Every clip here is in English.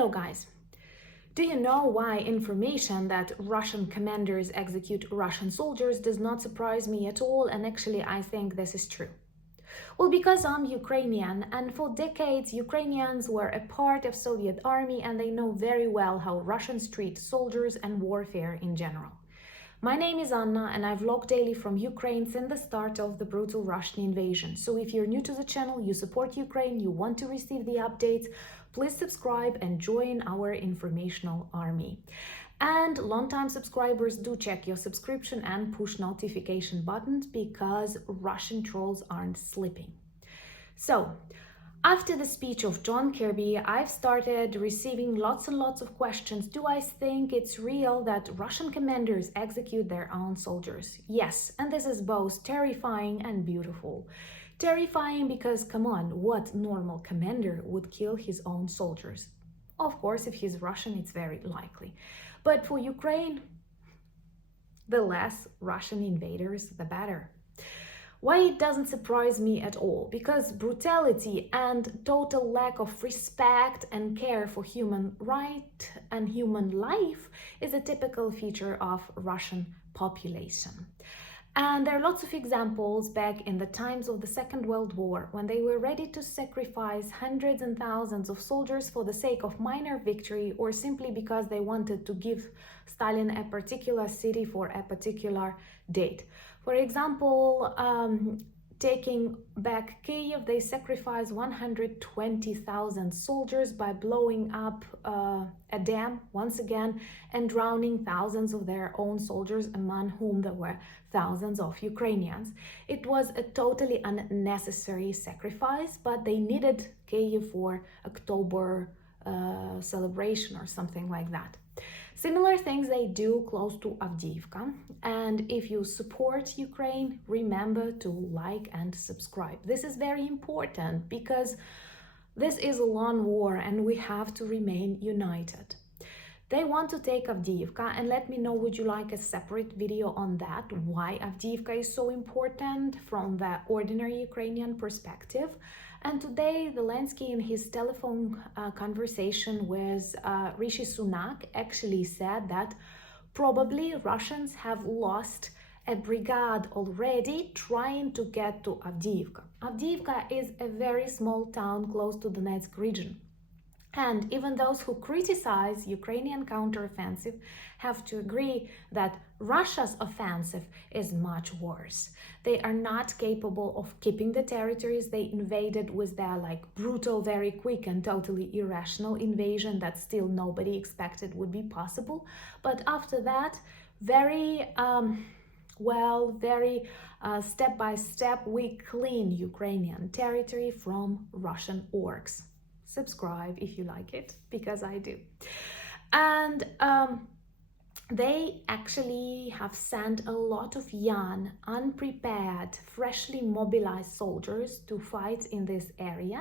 Hello guys! Do you know why information that Russian commanders execute Russian soldiers does not surprise me at all, and actually I think this is true? Well, because I'm Ukrainian, and for decades Ukrainians were a part of Soviet army and they know very well how Russians treat soldiers and warfare in general. My name is Anna and I vlog daily from Ukraine since the start of the brutal Russian invasion. So if you're new to the channel, you support Ukraine, you want to receive the updates, please subscribe and join our informational army. And long-time subscribers, do check your subscription and push notification buttons because Russian trolls aren't slipping. So, after the speech of John Kirby, I've started receiving lots and lots of questions. Do I think it's real that Russian commanders execute their own soldiers? Yes, and this is both terrifying and beautiful. Terrifying because, come on, what normal commander would kill his own soldiers? Of course, if he's Russian, it's very likely. But for Ukraine, the less Russian invaders, the better. Why it doesn't surprise me at all? Because brutality and total lack of respect and care for human right and human life is a typical feature of Russian population. And there are lots of examples back in the times of the Second World War when they were ready to sacrifice hundreds and thousands of soldiers for the sake of minor victory or simply because they wanted to give Stalin a particular city for a particular date. For example, taking back Kiev, they sacrificed 120,000 soldiers by blowing up a dam once again and drowning thousands of their own soldiers, among whom there were thousands of Ukrainians. It was a totally unnecessary sacrifice, but they needed Kiev for October celebration or something like that. Similar things they do close to Avdiivka. And if you support Ukraine, remember to like and subscribe. This is very important because this is a long war and we have to remain united. They want to take Avdiivka, and let me know, would you like a separate video on that? Why Avdiivka is so important from the ordinary Ukrainian perspective. And today, Zelensky, in his telephone conversation with Rishi Sunak, actually said that probably Russians have lost a brigade already trying to get to Avdiivka. Avdiivka is a very small town close to the Donetsk region. And even those who criticize Ukrainian counteroffensive have to agree that Russia's offensive is much worse. They are not capable of keeping the territories they invaded with their brutal, very quick and totally irrational invasion that still nobody expected would be possible. But after that, very step by step, we clean Ukrainian territory from Russian orcs. Subscribe if you like it, because I do. And they actually have sent a lot of young, unprepared, freshly mobilized soldiers to fight in this area.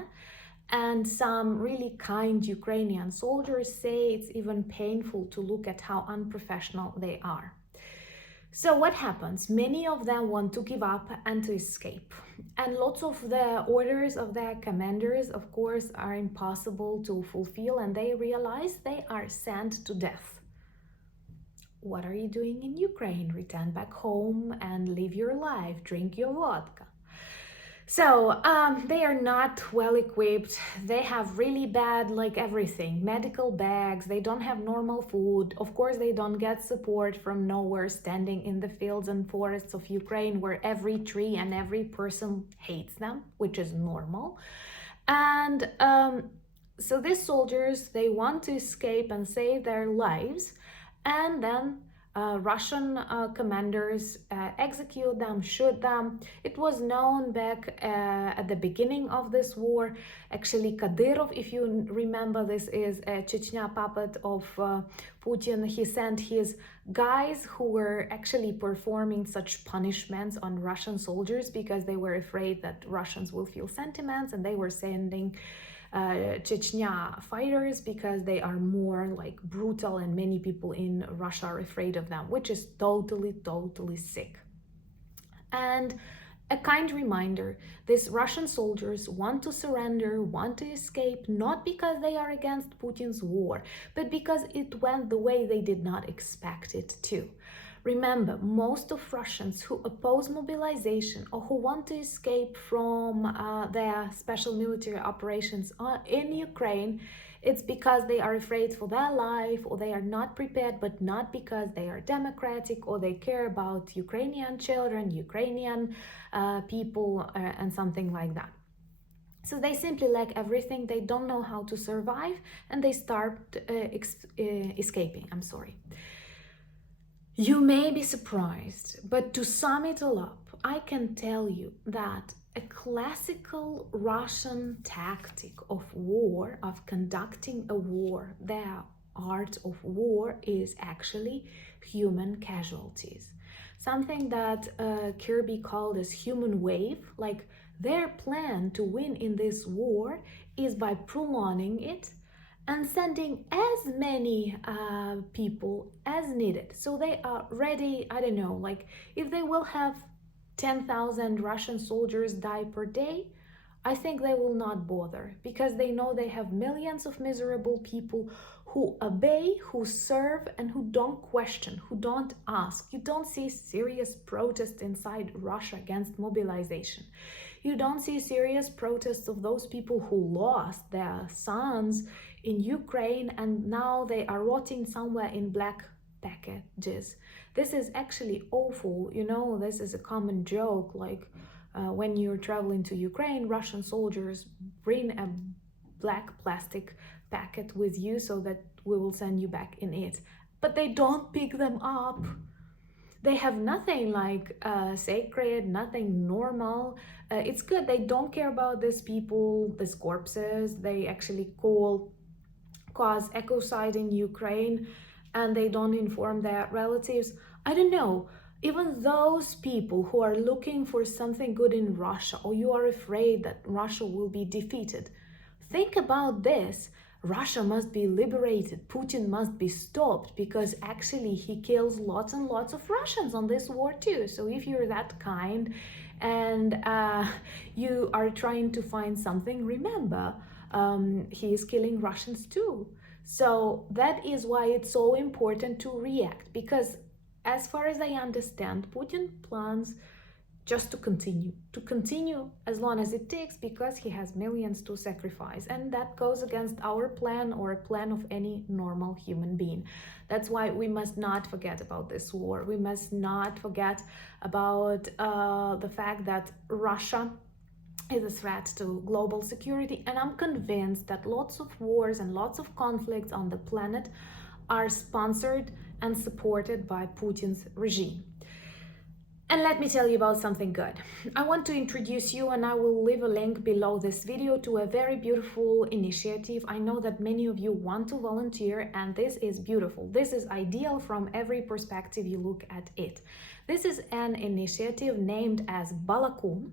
And some really kind Ukrainian soldiers say it's even painful to look at how unprofessional they are. So what happens? Many of them want to give up and to escape. And lots of the orders of their commanders, of course, are impossible to fulfill, and they realize they are sent to death. What are you doing in Ukraine? Return back home and live your life, drink your vodka. So they are not well equipped. They have really bad, everything, medical bags. They don't have normal food. Of course, they don't get support from nowhere, standing in the fields and forests of Ukraine where every tree and every person hates them, which is normal. And so these soldiers, they want to escape and save their lives. And then Russian commanders execute them, shoot them. It was known back at the beginning of this war. Actually, Kadyrov, if you remember, this is a Chechnya puppet of Putin. He sent his guys who were actually performing such punishments on Russian soldiers because they were afraid that Russians will feel sentiments, and they were sending Chechnya fighters because they are more brutal, and many people in Russia are afraid of them, which is totally sick. And A kind reminder, these Russian soldiers want to surrender, want to escape, not because they are against Putin's war, but because it went the way they did not expect it to. Remember, most of Russians who oppose mobilization or who want to escape from their special military operations in Ukraine, it's because they are afraid for their life or they are not prepared, but not because they are democratic or they care about Ukrainian children, Ukrainian people, and something like that. So they simply lack everything, they don't know how to survive, and they start escaping. I'm sorry. You may be surprised, but to sum it all up, I can tell you that a classical Russian tactic of war, of conducting a war, their art of war is actually human casualties. Something that Kirby called as human wave, like their plan to win in this war is by prolonging it and sending as many people as needed. So they are ready, I don't know, like if they will have 10,000 Russian soldiers die per day, I think they will not bother because they know they have millions of miserable people who obey, who serve, and who don't question, who don't ask. You don't see serious protests inside Russia against mobilization. You don't see serious protests of those people who lost their sons in Ukraine and now they are rotting somewhere in black packages. This is actually awful. You know, this is a common joke, like when you're traveling to Ukraine, Russian soldiers bring a black plastic packet with you so that we will send you back in it. But they don't pick them up. They have nothing like sacred, nothing normal. It's good. They don't care about these people, these corpses. They actually cause ecocide in Ukraine and they don't inform their relatives. I don't know. Even those people who are looking for something good in Russia, or you are afraid that Russia will be defeated, think about this. Russia must be liberated. Putin must be stopped because actually he kills lots and lots of Russians on this war too. So if you're that kind and you are trying to find something, remember, he is killing Russians too. So that is why it's so important to react, because as far as I understand, Putin plans just to continue as long as it takes, because he has millions to sacrifice, and that goes against our plan or a plan of any normal human being. That's why we must not forget about this war. We must not forget about the fact that Russia is a threat to global security, and I'm convinced that lots of wars and lots of conflicts on the planet are sponsored and supported by Putin's regime. And let me tell you about something good. I want to introduce you, and I will leave a link below this video, to a very beautiful initiative. I know that many of you want to volunteer, and this is beautiful. This is ideal from every perspective you look at it. This is an initiative named as Balakun,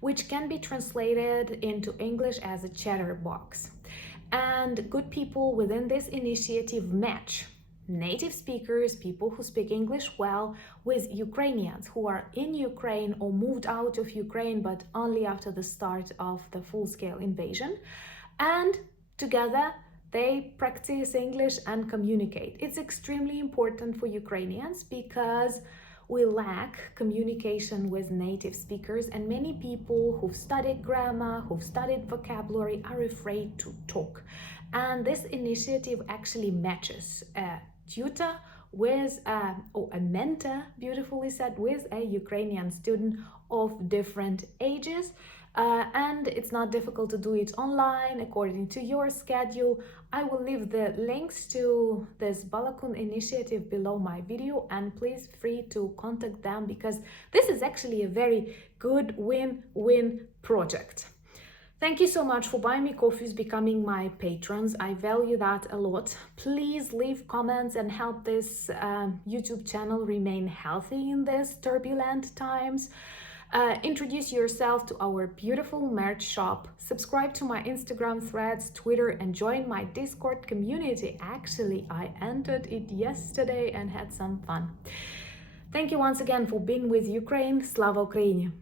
which can be translated into English as a chatterbox. And good people within this initiative match native speakers, people who speak English well, with Ukrainians who are in Ukraine or moved out of Ukraine, but only after the start of the full-scale invasion. And together they practice English and communicate. It's extremely important for Ukrainians because we lack communication with native speakers, and many people who've studied grammar, who've studied vocabulary, are afraid to talk. And this initiative actually matches a tutor with or a mentor, beautifully said, with a Ukrainian student of different ages. And it's not difficult to do it online according to your schedule. I will leave the links to this Balakun initiative below my video, and please free to contact them, because this is actually a very good win-win project. Thank you so much for buying me coffees, becoming my patrons. I value that a lot. Please leave comments and help this YouTube channel remain healthy in these turbulent times. Introduce yourself to our beautiful merch shop. Subscribe to my Instagram, Threads, Twitter, and join my Discord community. Actually, I entered it yesterday and had some fun. Thank you once again for being with Ukraine. Slava Ukraini!